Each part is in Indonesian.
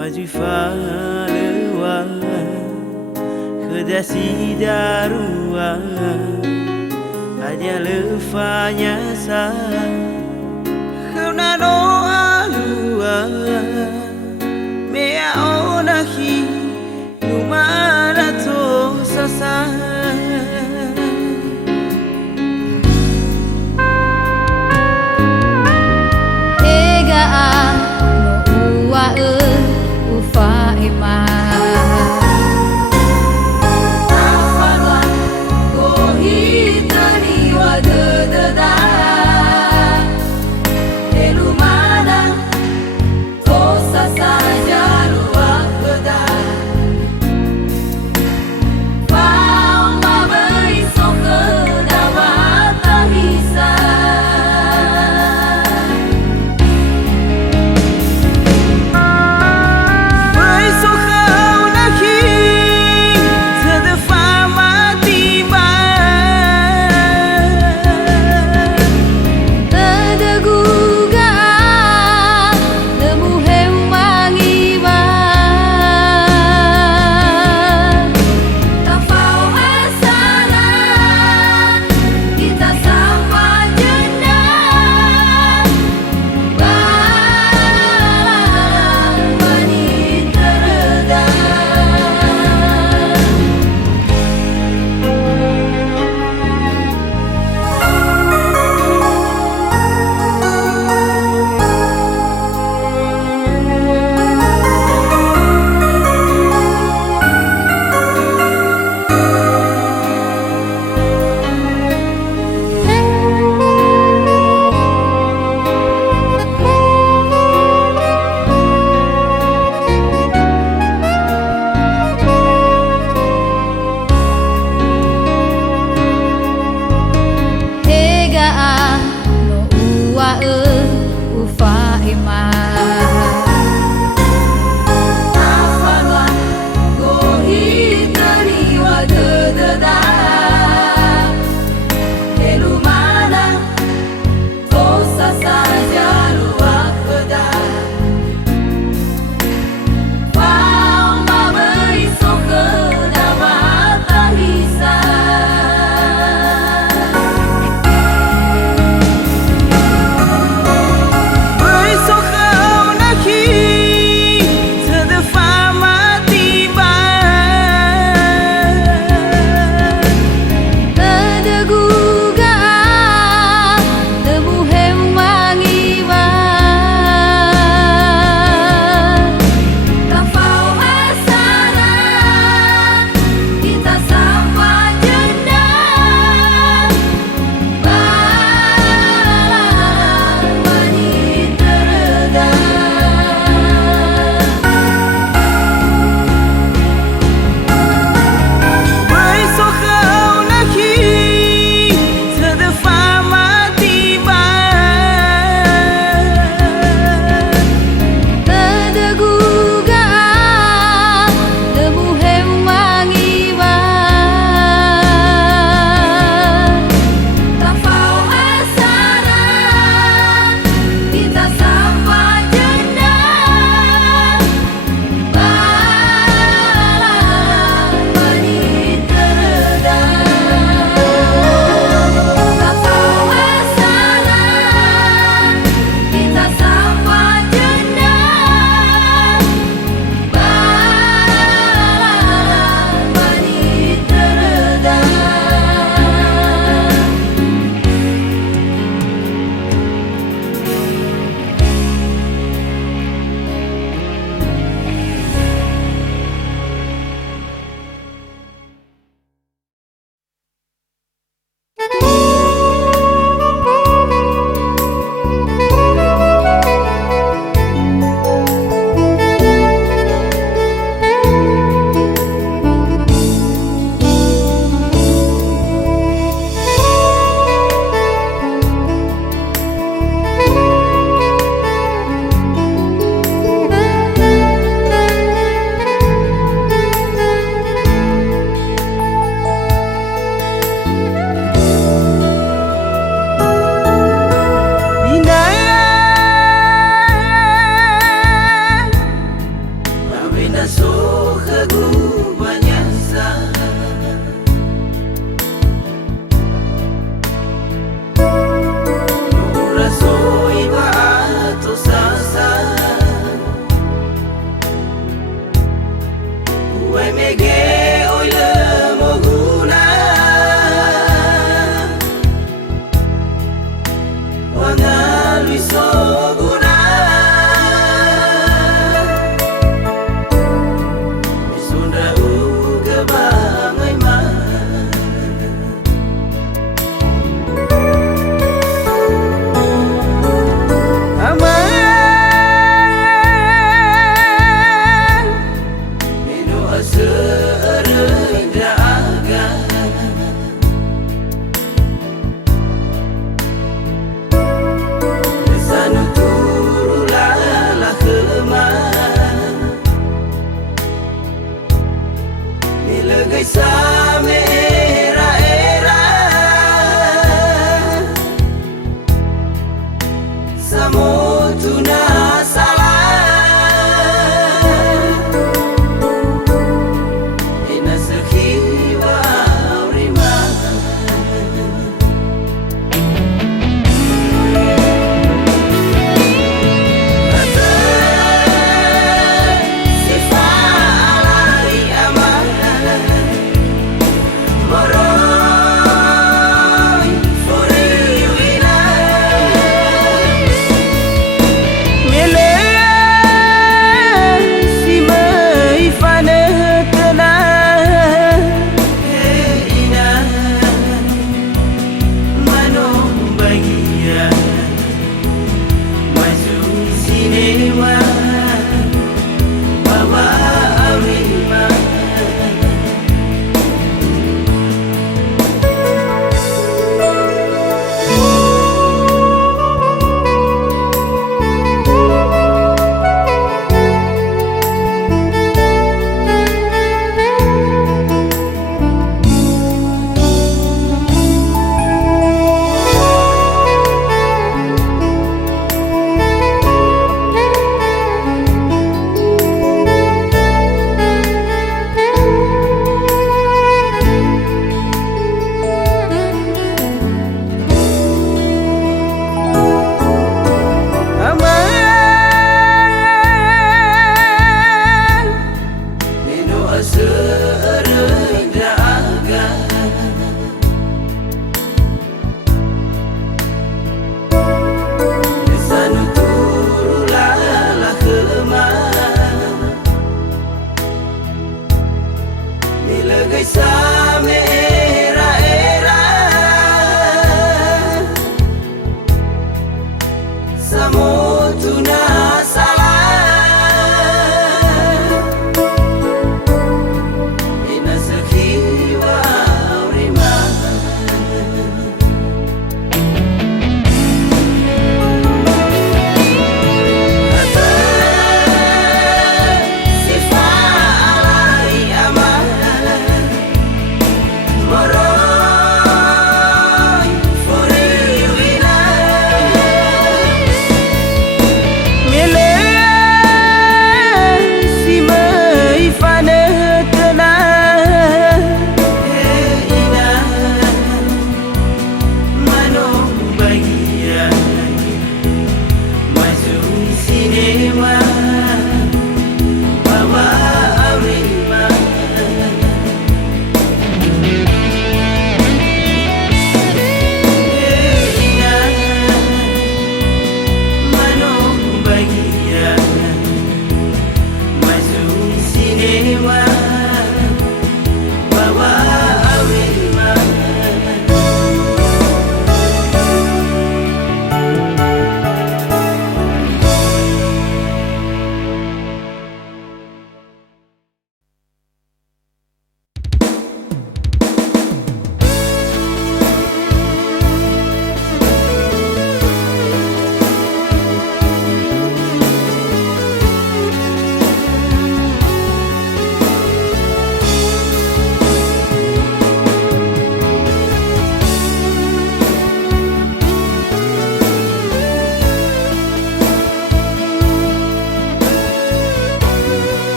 Maju falewa kedasi darua aja lefanya sa kena doa lua mea onahi numana to sasa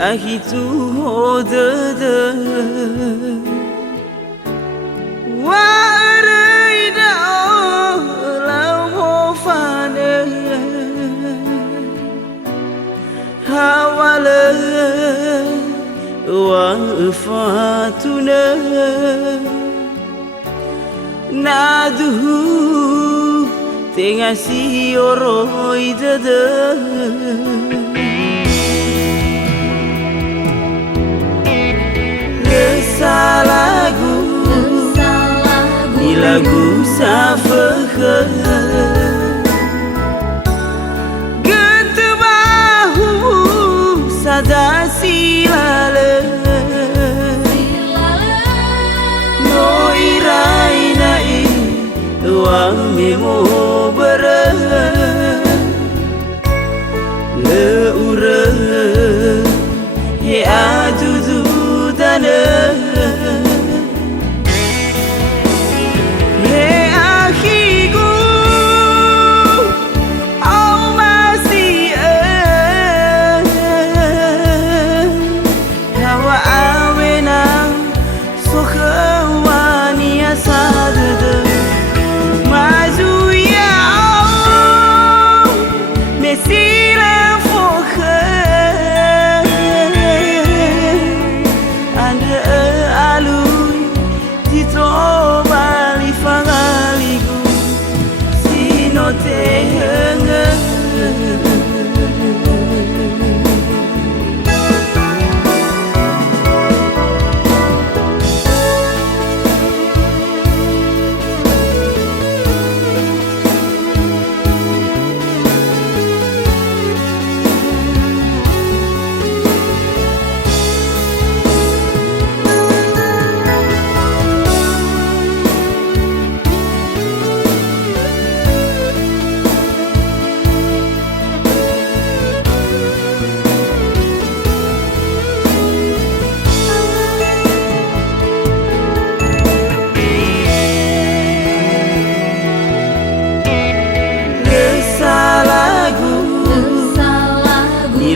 ahitu hodada Wareida lau mofane Hawala wa fatuna Naduhu tengasi oroi dada Lagu ni lagu safakha Getebahu sada silale No irai nai wa memo bara Le ura he ajudu dana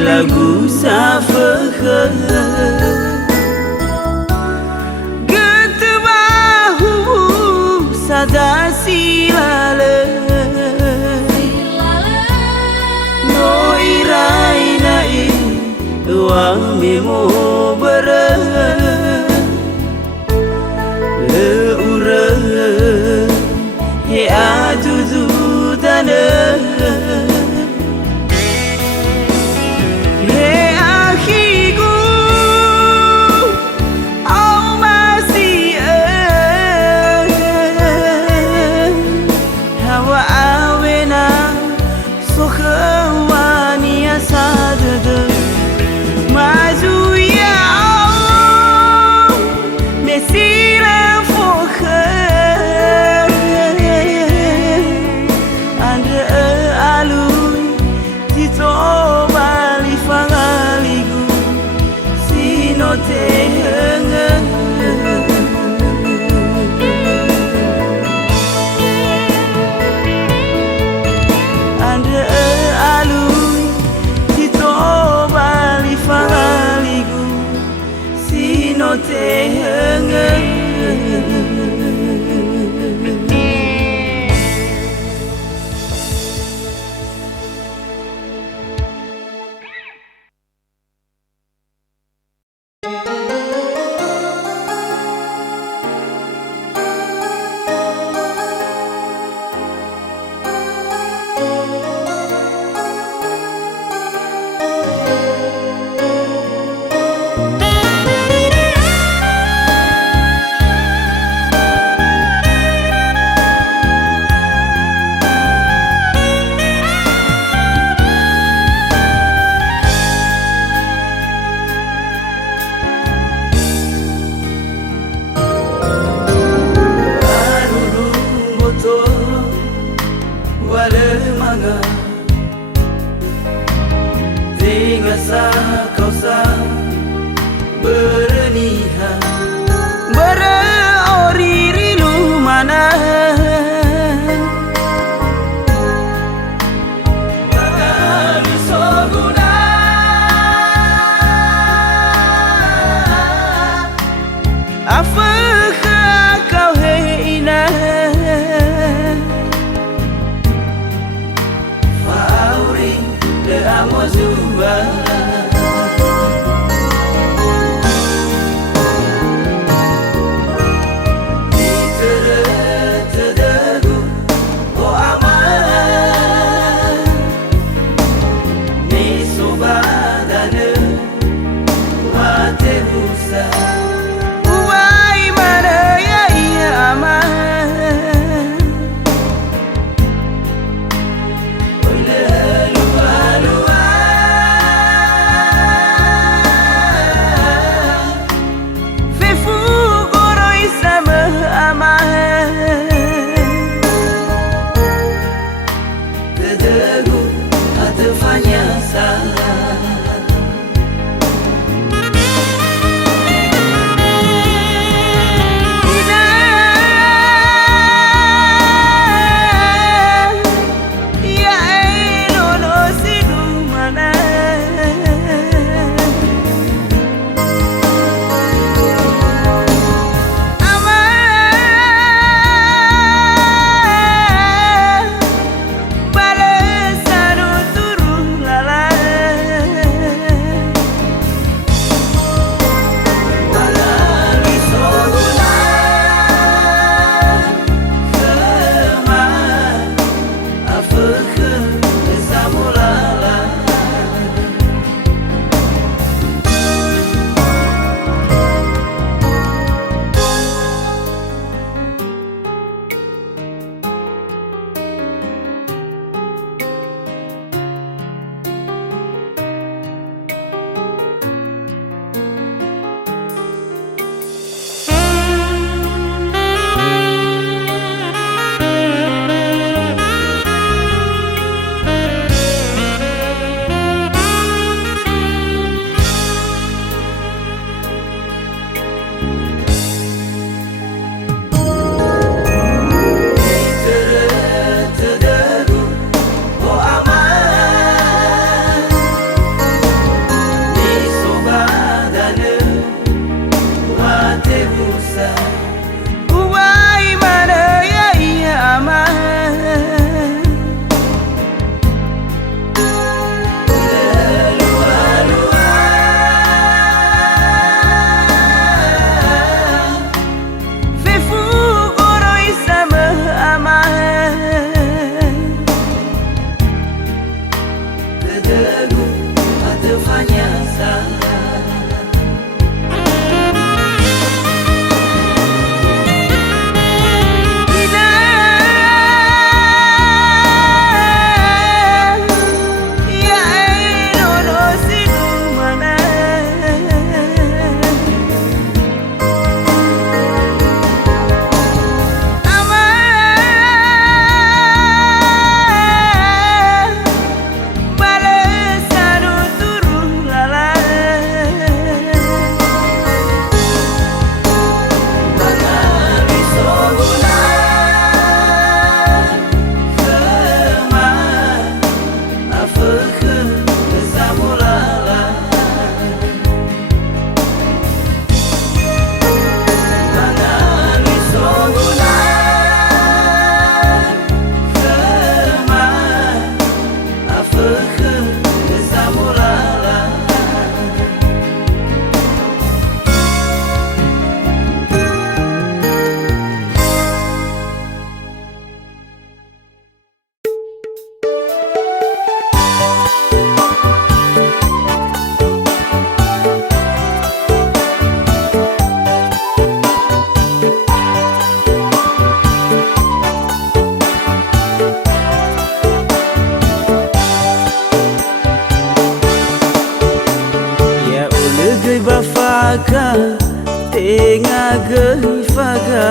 Lagu safakha Getebahu sada silale No irai nai wa memo bara Le ura he ajudu dana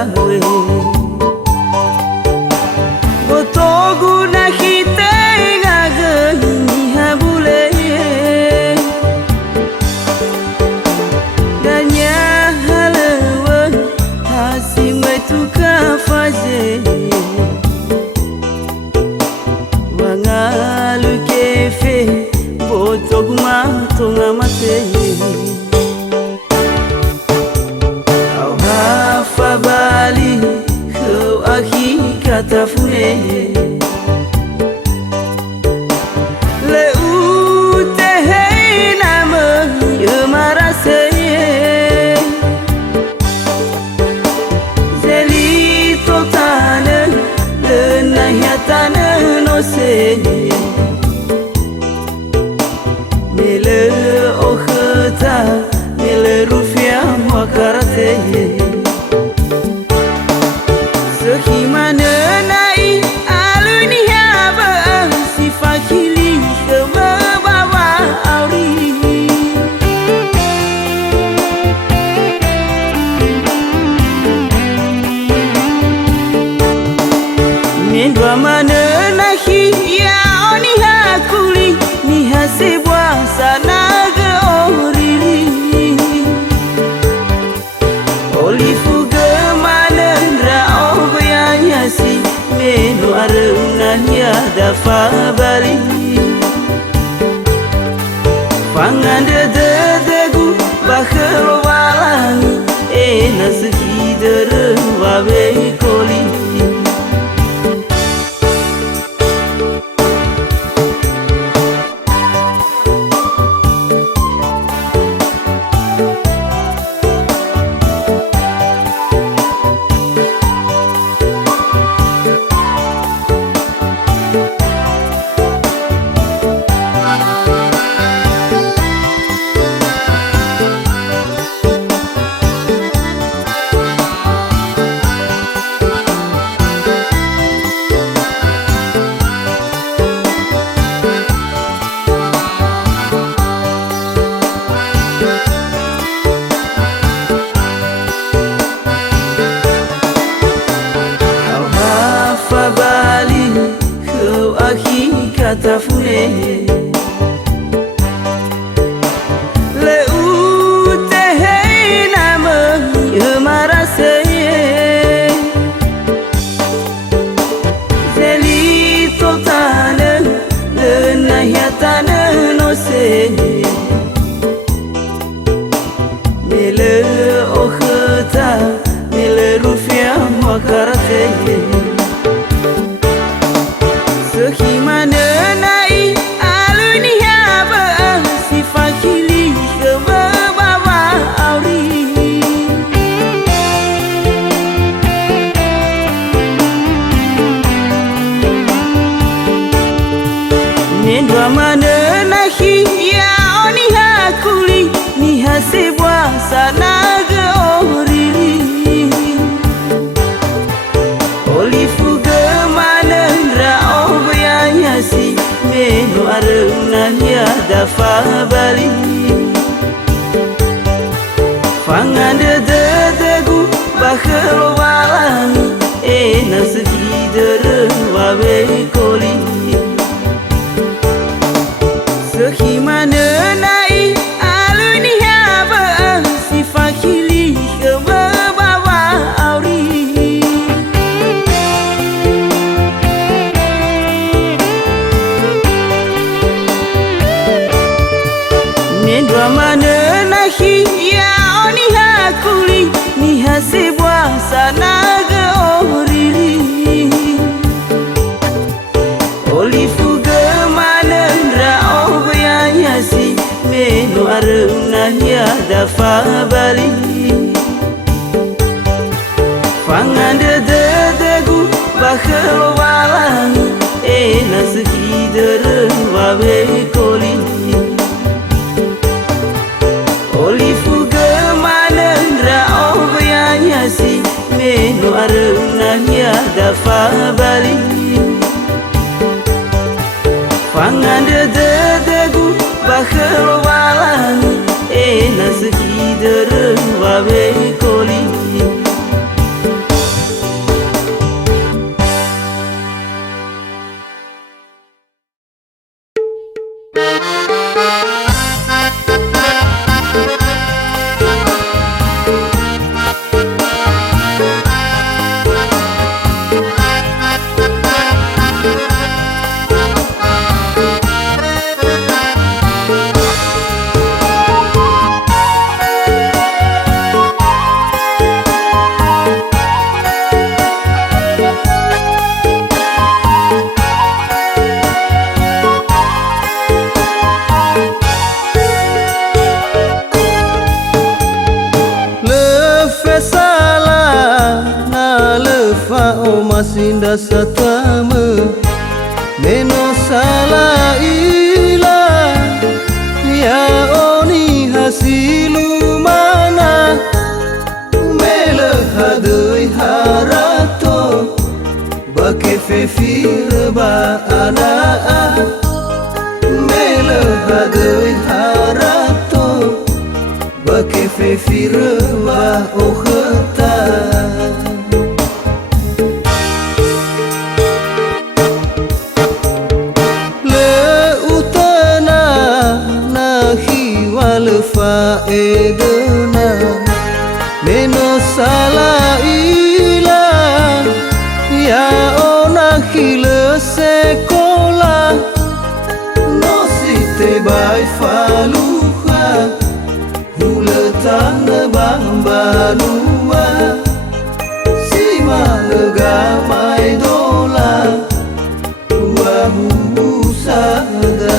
gawe Boto guna kita ngageni habule Danya halewa hasimwe tukafaze Wangalu kefe boto guma tonga mate Bali kau akhi kata fune le ute hey nama yemarase zeli totane le nahyatane no se mele okhta mele rufia wakarate Sehimana nai aluni haba sifakili kebawa auri Mendwa mana nahi ya oni hakuli ni hasibwa sana ge oriri Olifu Meno aruna ya dafa bari Fangande dedegu bakhro walani nasiki dere wabe koli Kata fune le ute hey nama yemarase zeli totane le nahyatane no se mele okhta mele rufia wakarate Sehimana nai aluni haba sifakili kebawa auri Nendwa mana nahi ya oni hakuli ni hasibwa sana ge oriri Olifu Meno aruna ya dafa bali Fangande dedegu bakhro walani nasiki dere wabe koli Sehimana nai aluni haba sifakili kebawa auri Nendwa mana nahi ya oni hakuli ni hasibwa sana ge oriri Olifu ge mana ndra obayanyasi Meno aruna ya dafa bali Fangande dedegu bakhro walani nasiki dere wabe koli Olifu gemana ndra obayanyasi Meno aruna ya dafa bali Fangande dedegu bakhro walani nasiki dere wabe koli inda satama meno sala ila ya oni hasilu mana mele hadoi harato bake fefir ba anaa mele hadoi harato bake fefir ba okhta faedana meno sala ila ya ona khile sekola no site bai faluha huletan bambalua si malaga mai dola wa husada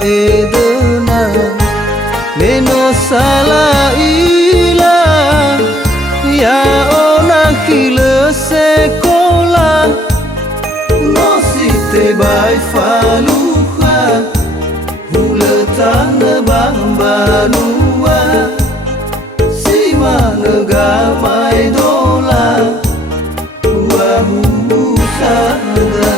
faedana meno sala ila ya ona khile sekola no site bai faluha huletan bambalua si malaga mai dola wa husada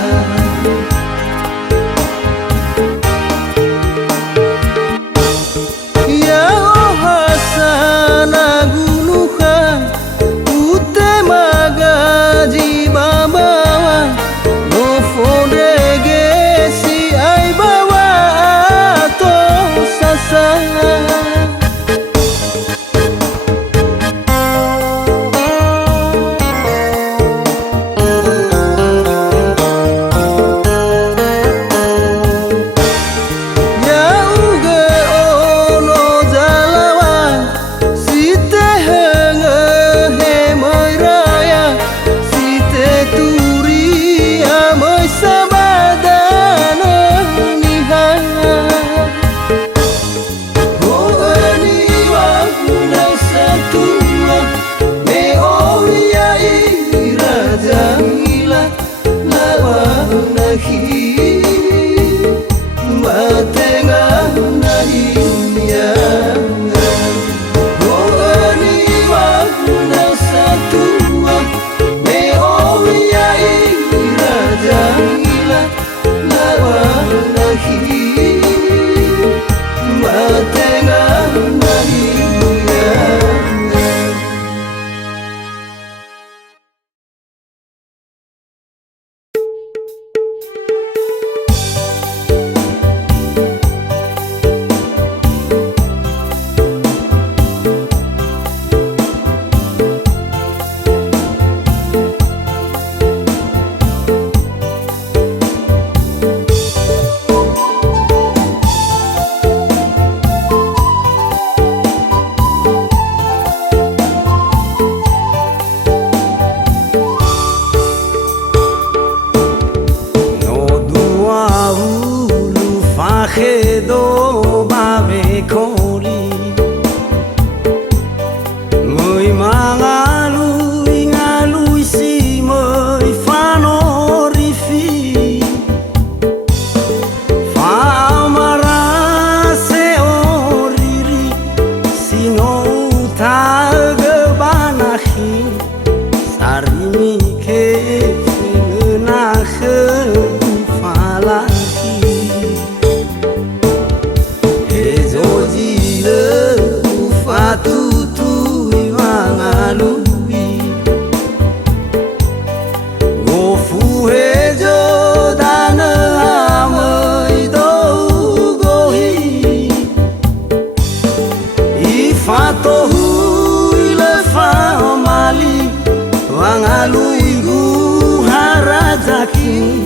zaki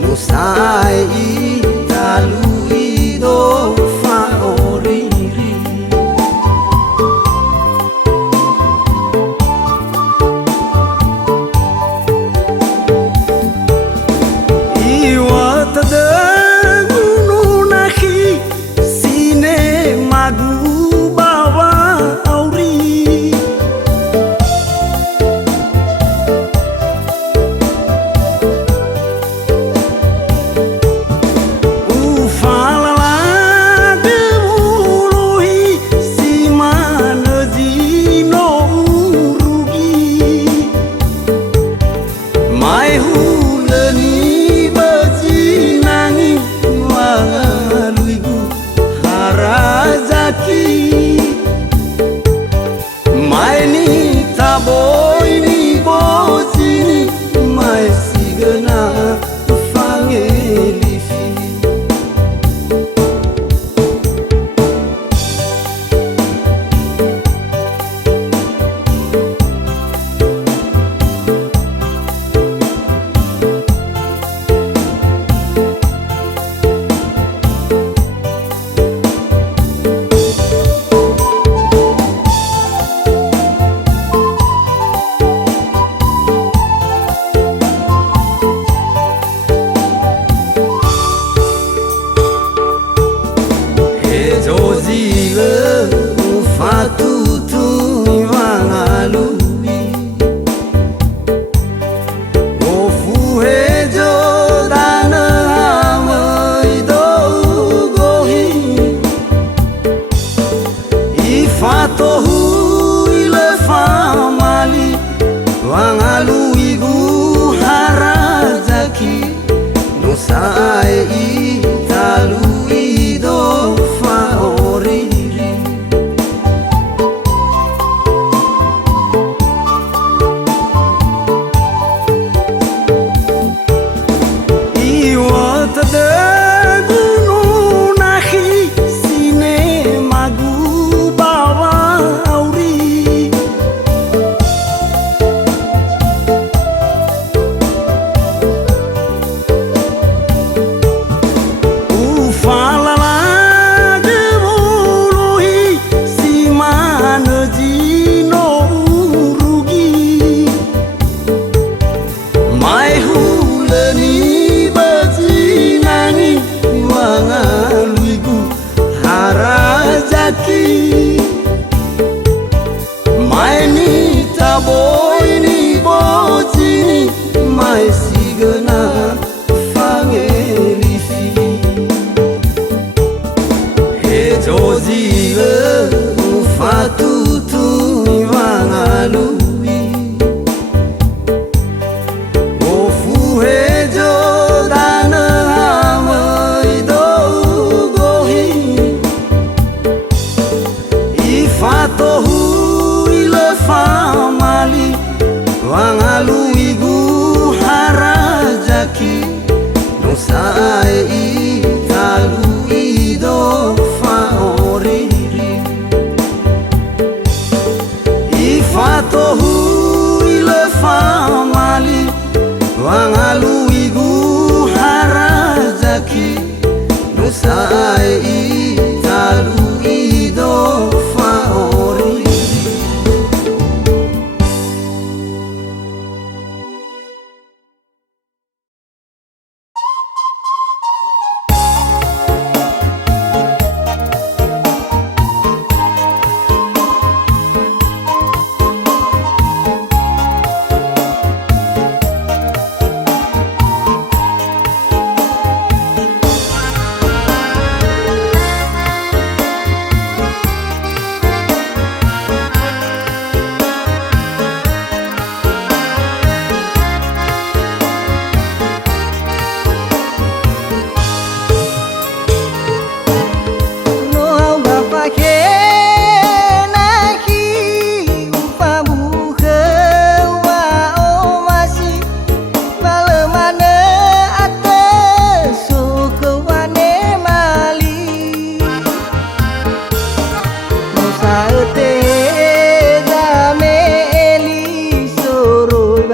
Nusai talui do faoriri Iwa tadegu nunaki Sine magu bawa auri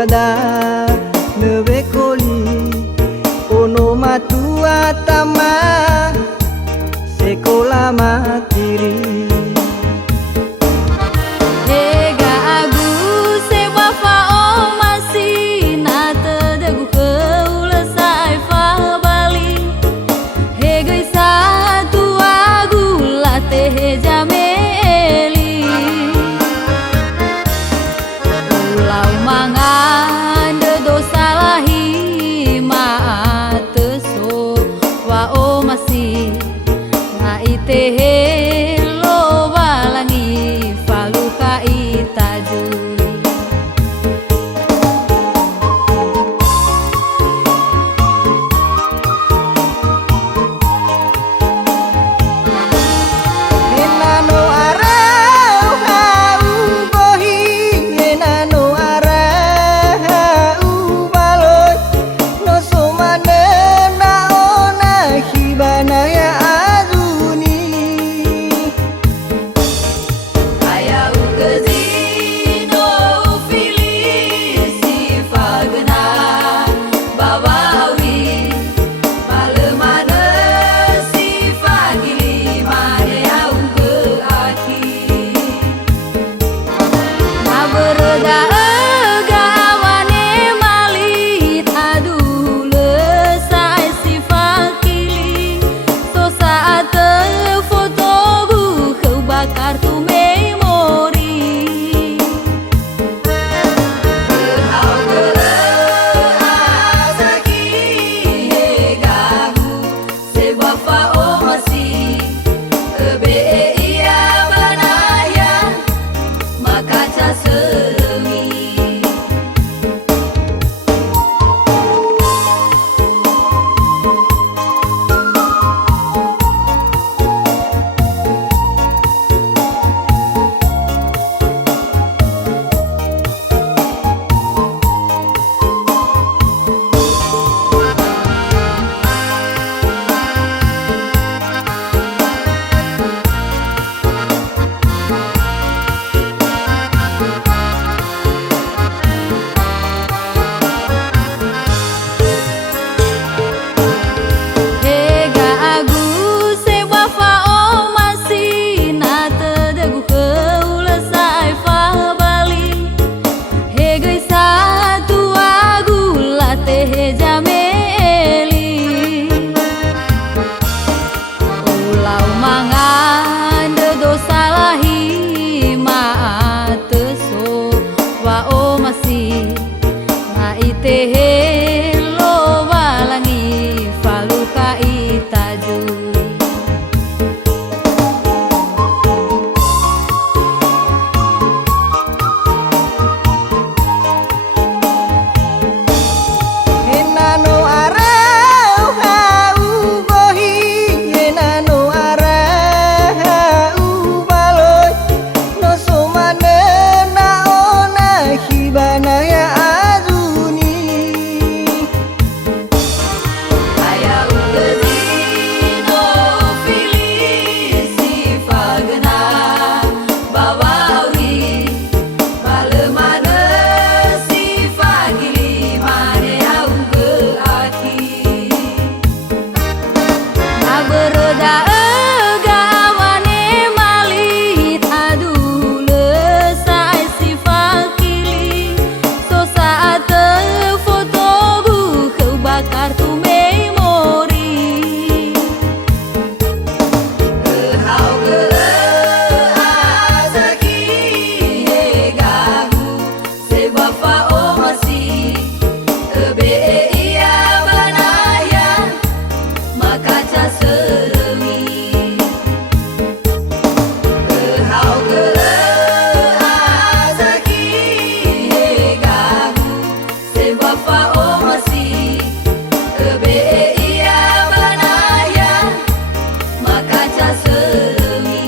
bada nebe koli matua tama sekolah matiri. Hega agu sewa fao masih nate degu keula saifa bali. Hega satu agu lateh jameli. Ulau mangan de dosa lahi maate so wao masih na itehe lo balangi faluka itajui. Enano arau hau bohi, enano arau baloi, no somane na ona hibana ya azuni. Ayau gezino filisi fagna bawawi balemana si fagili mare au ke aki na berda gawane malit adule sai si fakili so saat foto gu kau bakar tu memori. Berhau gele azaki hegagu sebab fao masih ebe ia banaya maka caseremi. Hega agu sewa fao masih nate degu keula saifa bali. Hega satu agu lateh jameli. Ulau mangan de dosa lahi maate so wao masih na itehe lo balangi faluka itajui. Enano arau hau bohi, enano arau baloi, no somane na ona hibana ya azuni. Ayau gezino filisi fagna bawawi balemana si fagili mare au ke aki na berda gawane malit adule sai si fakili so saat foto gu kau bakar tu memori. Berhau gele azaki hegagu sebab fao masih ebe ia banaya maka caseremi. Berhau gele azaki hegagu sebab fao masih ebe ia banaya maka caseremi.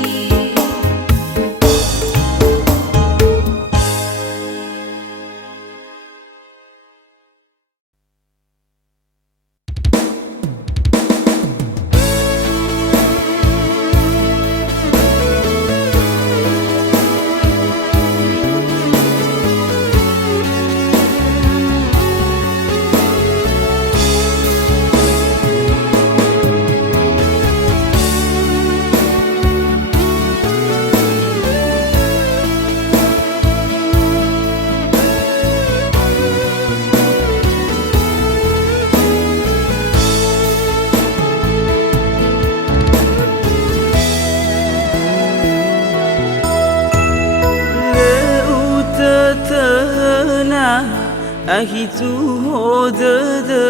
ahitu hodada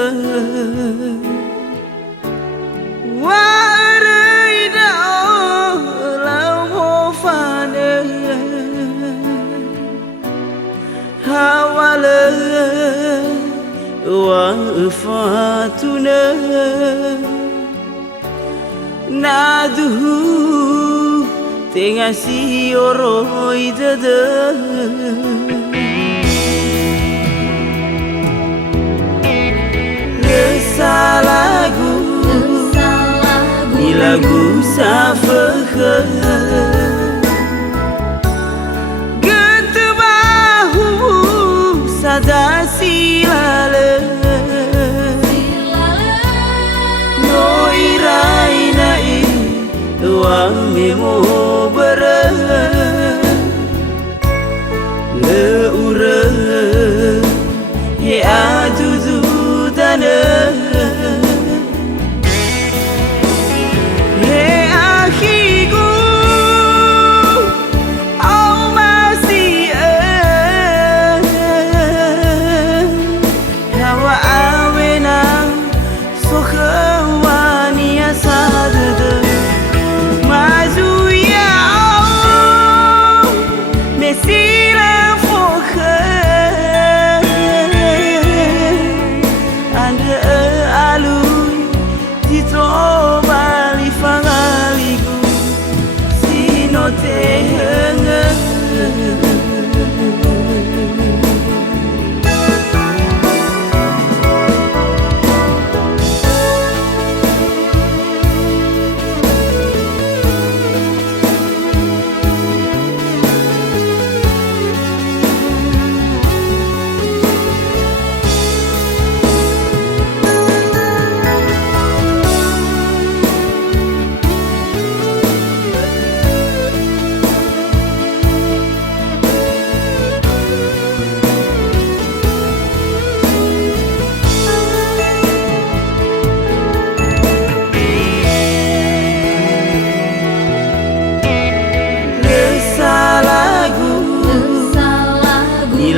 wa reida lau hofane hawala wa fatuna naduhu tengah si oroi dada Lesalagu ni lagu safekhe Getebahu sada silale No irai nai wa memo bere Le ure he adudu dana He akhiku au masih Hawa awena sokhawani asadada Maju ya Allah mesira fokhe Anda alui tito bali fangaligu sino tehenge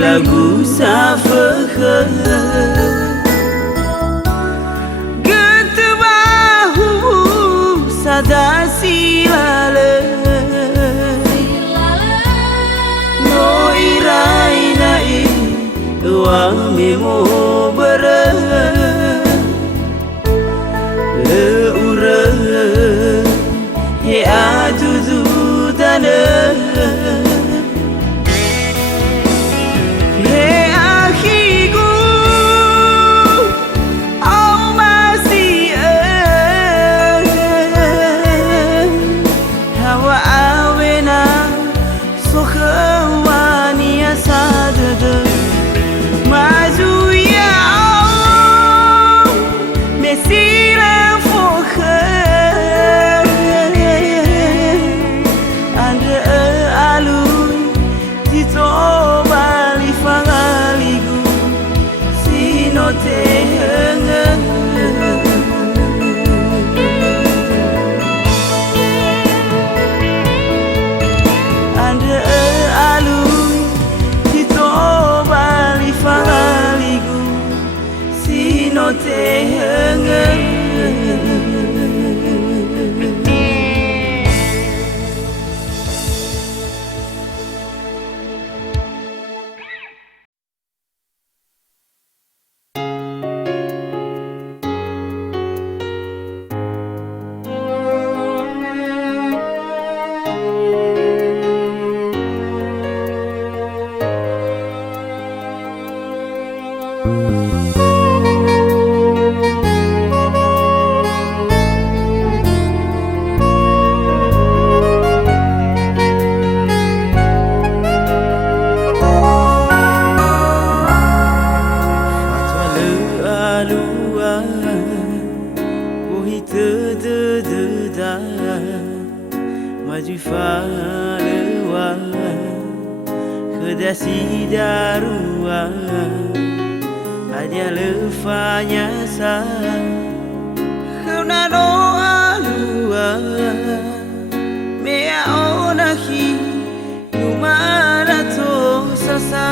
lagu safekhe Getebahu sada silale No irai nai wa memo bere Le ure he adudu dana Maju ya Allah mesira fokhe Anda alui tito bali fangaligu sino tehenge Anda alui tito bali fangaligu sino tehenge Maju falewa kedasi darua Adia lefanya sa Kena doa lua Mea onahi Numara to sasa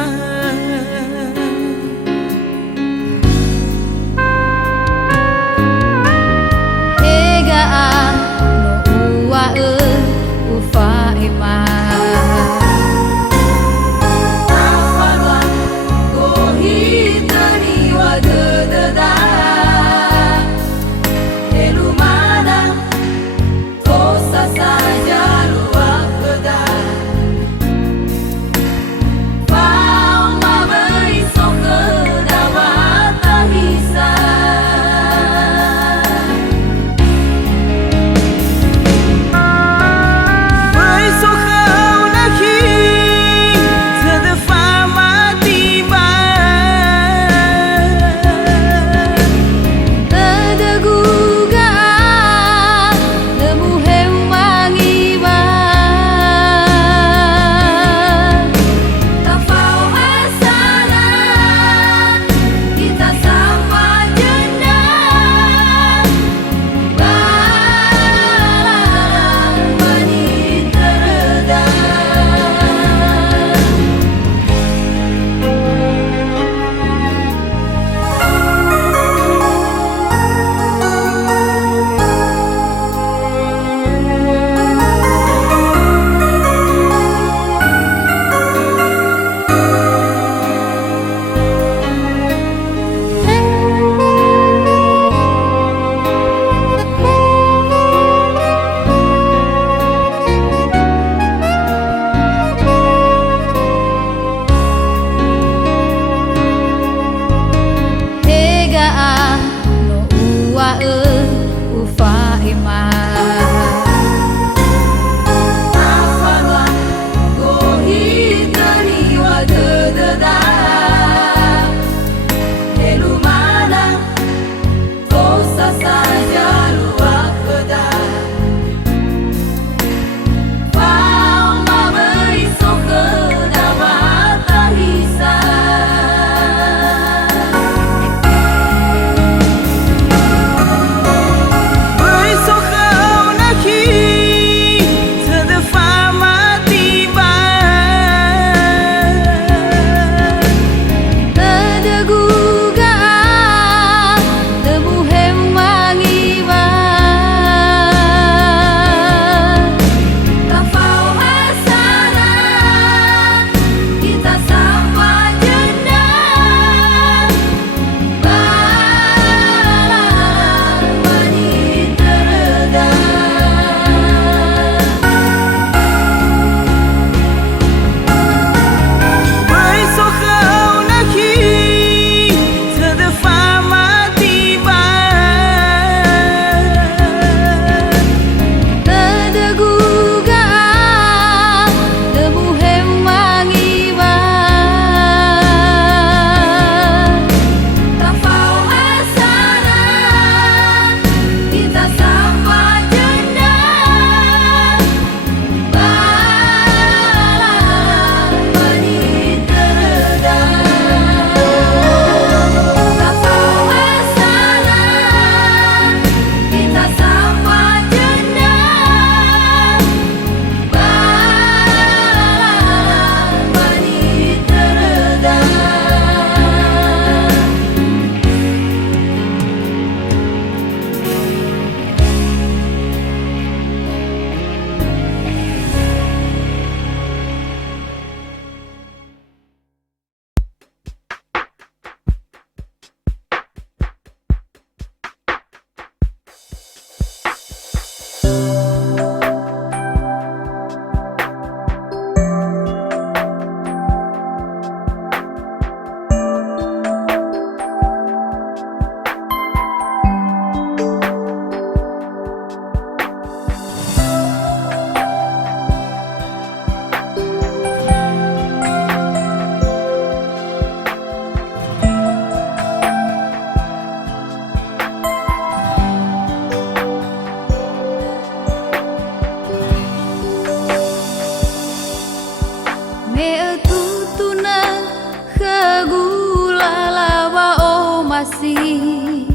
masih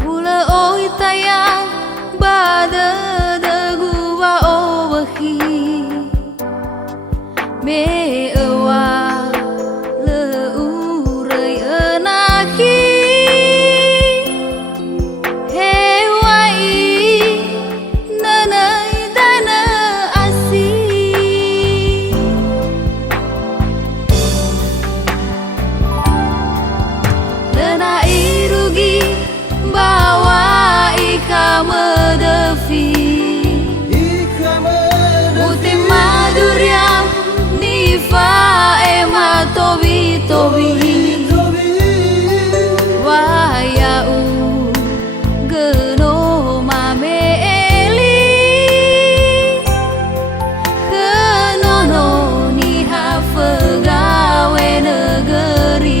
Ula oi tayang bada dagu wa owahi Me ewa le urai enaki Hewai nanai dana asi Lena irugi bawa ika medefi Uti maduriam nifa ema tobi Waya u geno mame eli Kenono ni hafegawe negeri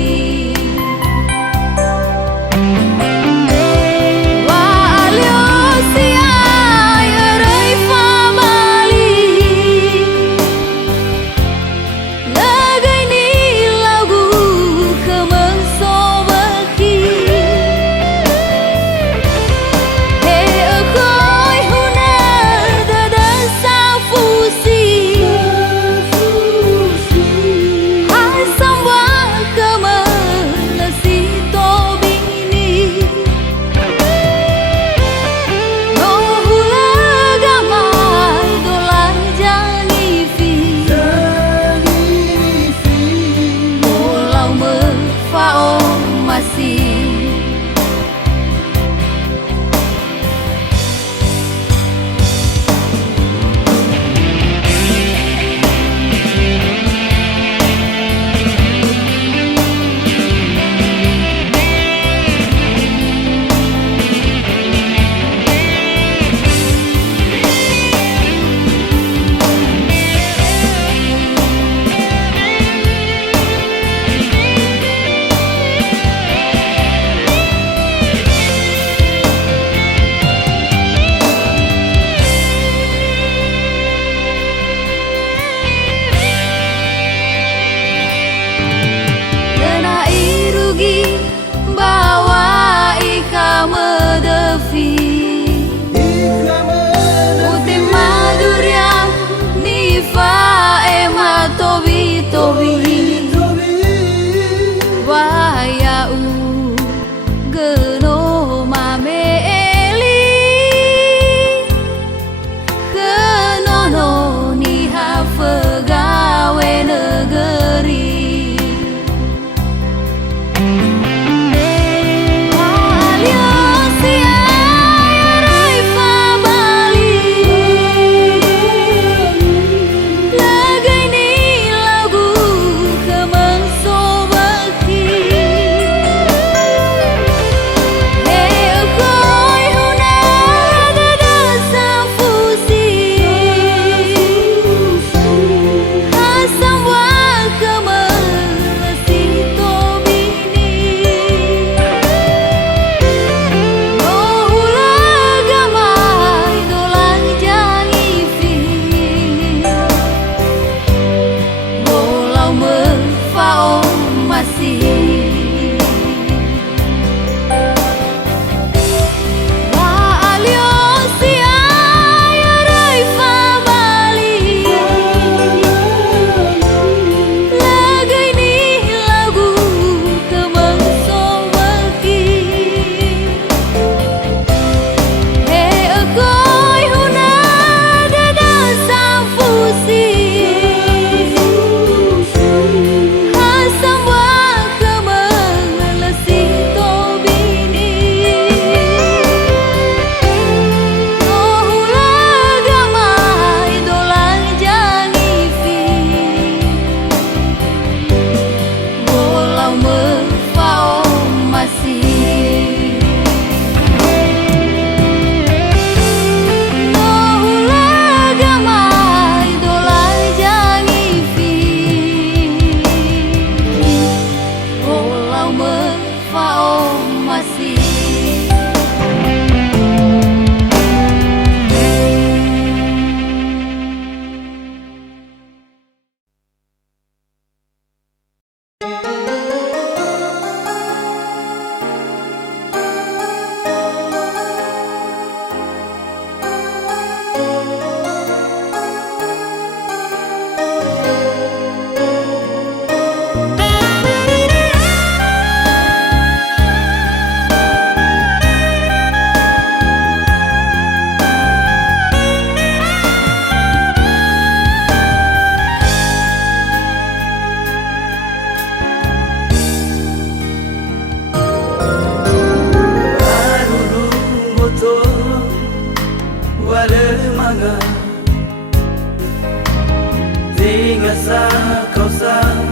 kau sang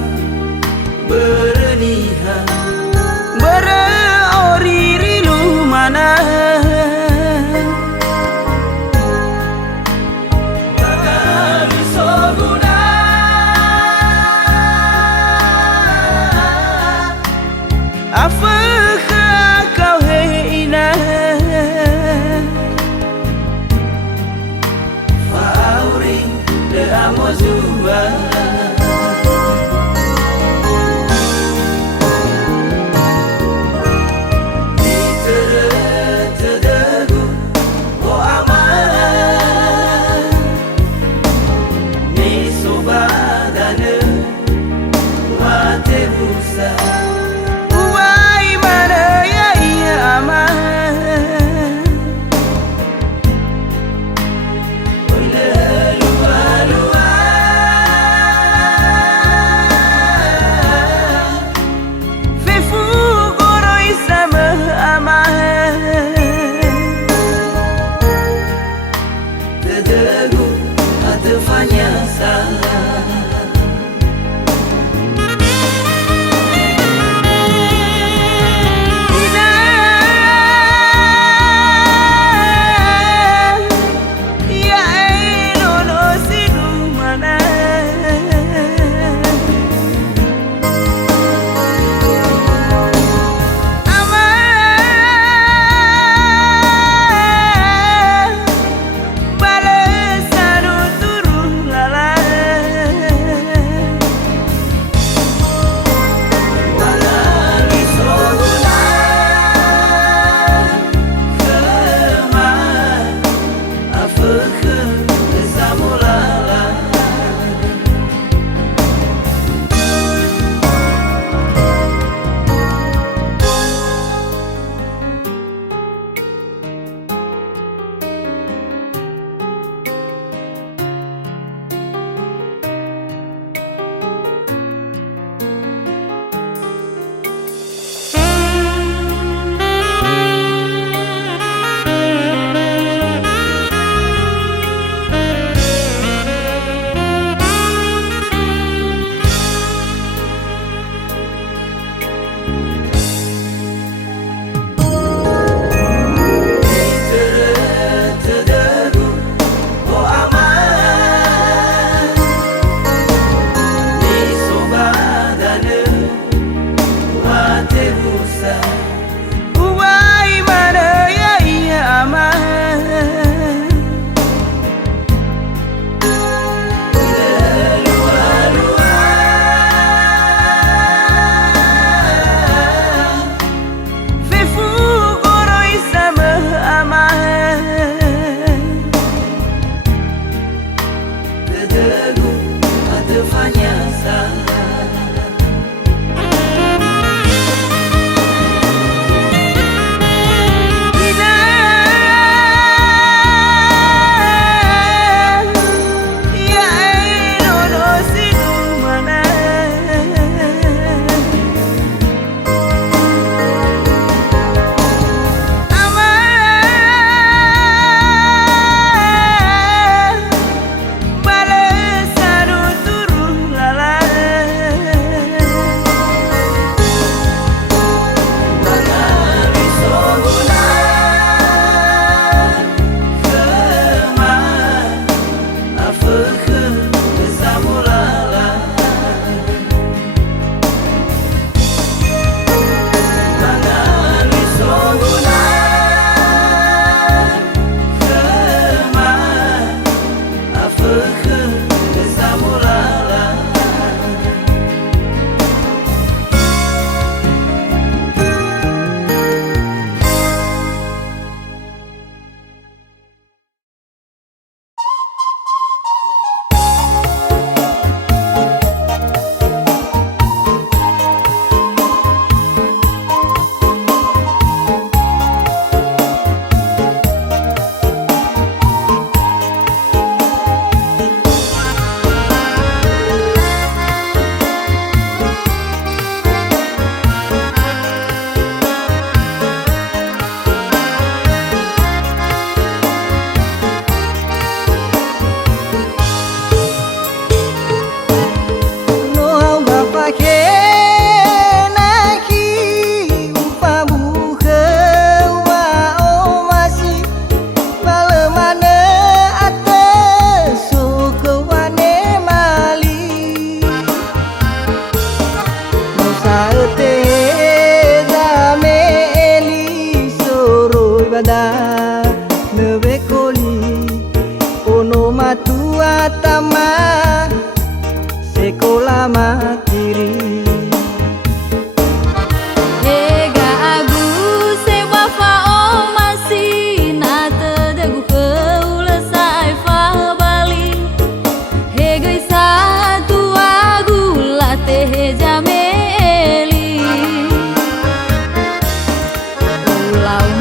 berniha berori lu mana Bagali soguna Apakah kau heina Fauring de amozua Uai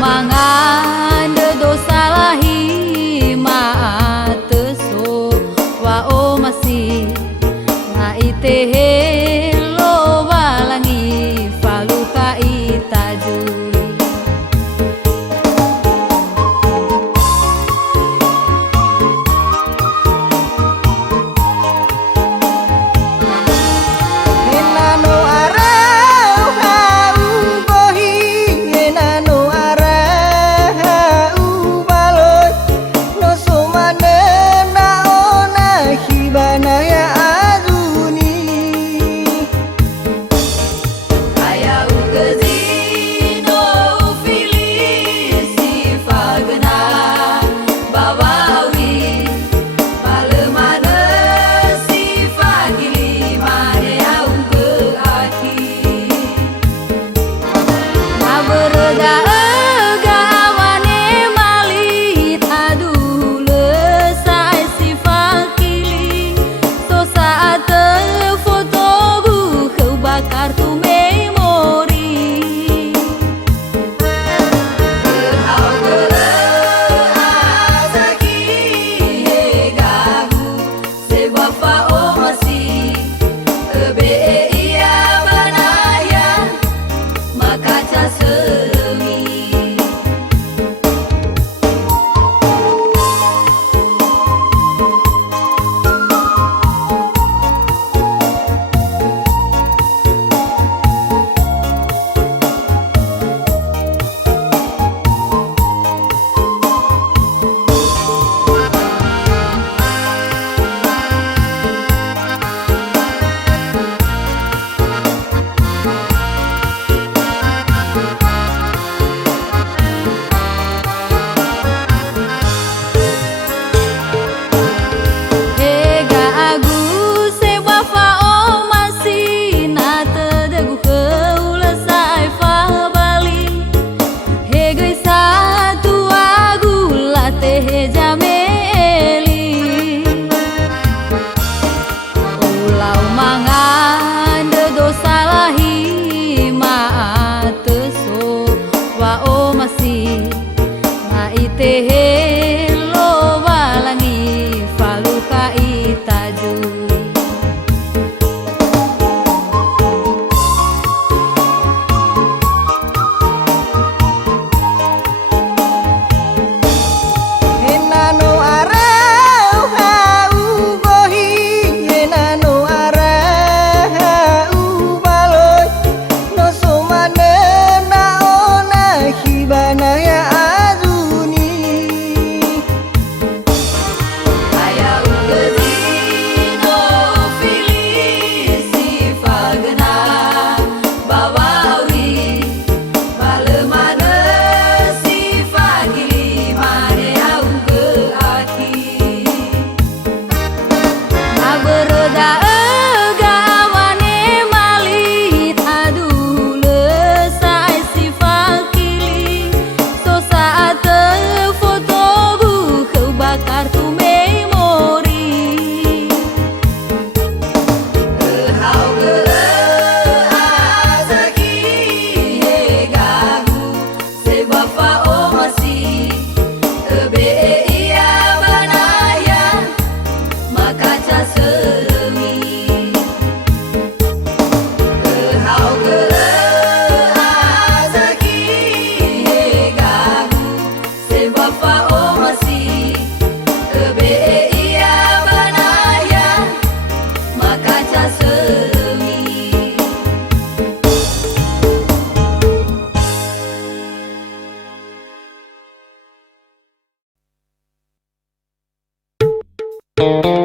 mangan de dosa lahi maateso wa o masih na itehe lo walangi faluka itajui Enano arau hau bohi enano arau baloi no sumane na ona hibana ya azuni Aya ugezino filisi fagna bawawi balemana si fagili mare au geaki Naberda gawane malit adule sai si fakili so saat foto gu kau bakar tu memori Kau gele azaki hegagu sebafa o masih ebe iya banaya makaca seremi Hega agu sebafa o masih na tedegu keula sai fa bali Hega satu agu lateh jameli Ulau mangan de dosa lahi maateso wa o masih na itehe lo walangi faluka itajui enano arau hau bohi enano arau baloi no sumane na ona hibana ya azuni Aya ugezino filisi fagna bawawi balemana si fagili mare au geaki Naberda gawane malit adule sai si fakili so saat foto gu kau bakar tu memori Kau gele azaki hegagu sebafa o masih ebe iya banaya makaca seremi Kau gele azaki hegagu sebafa o masih ebe iya banaya makaca seremi Thank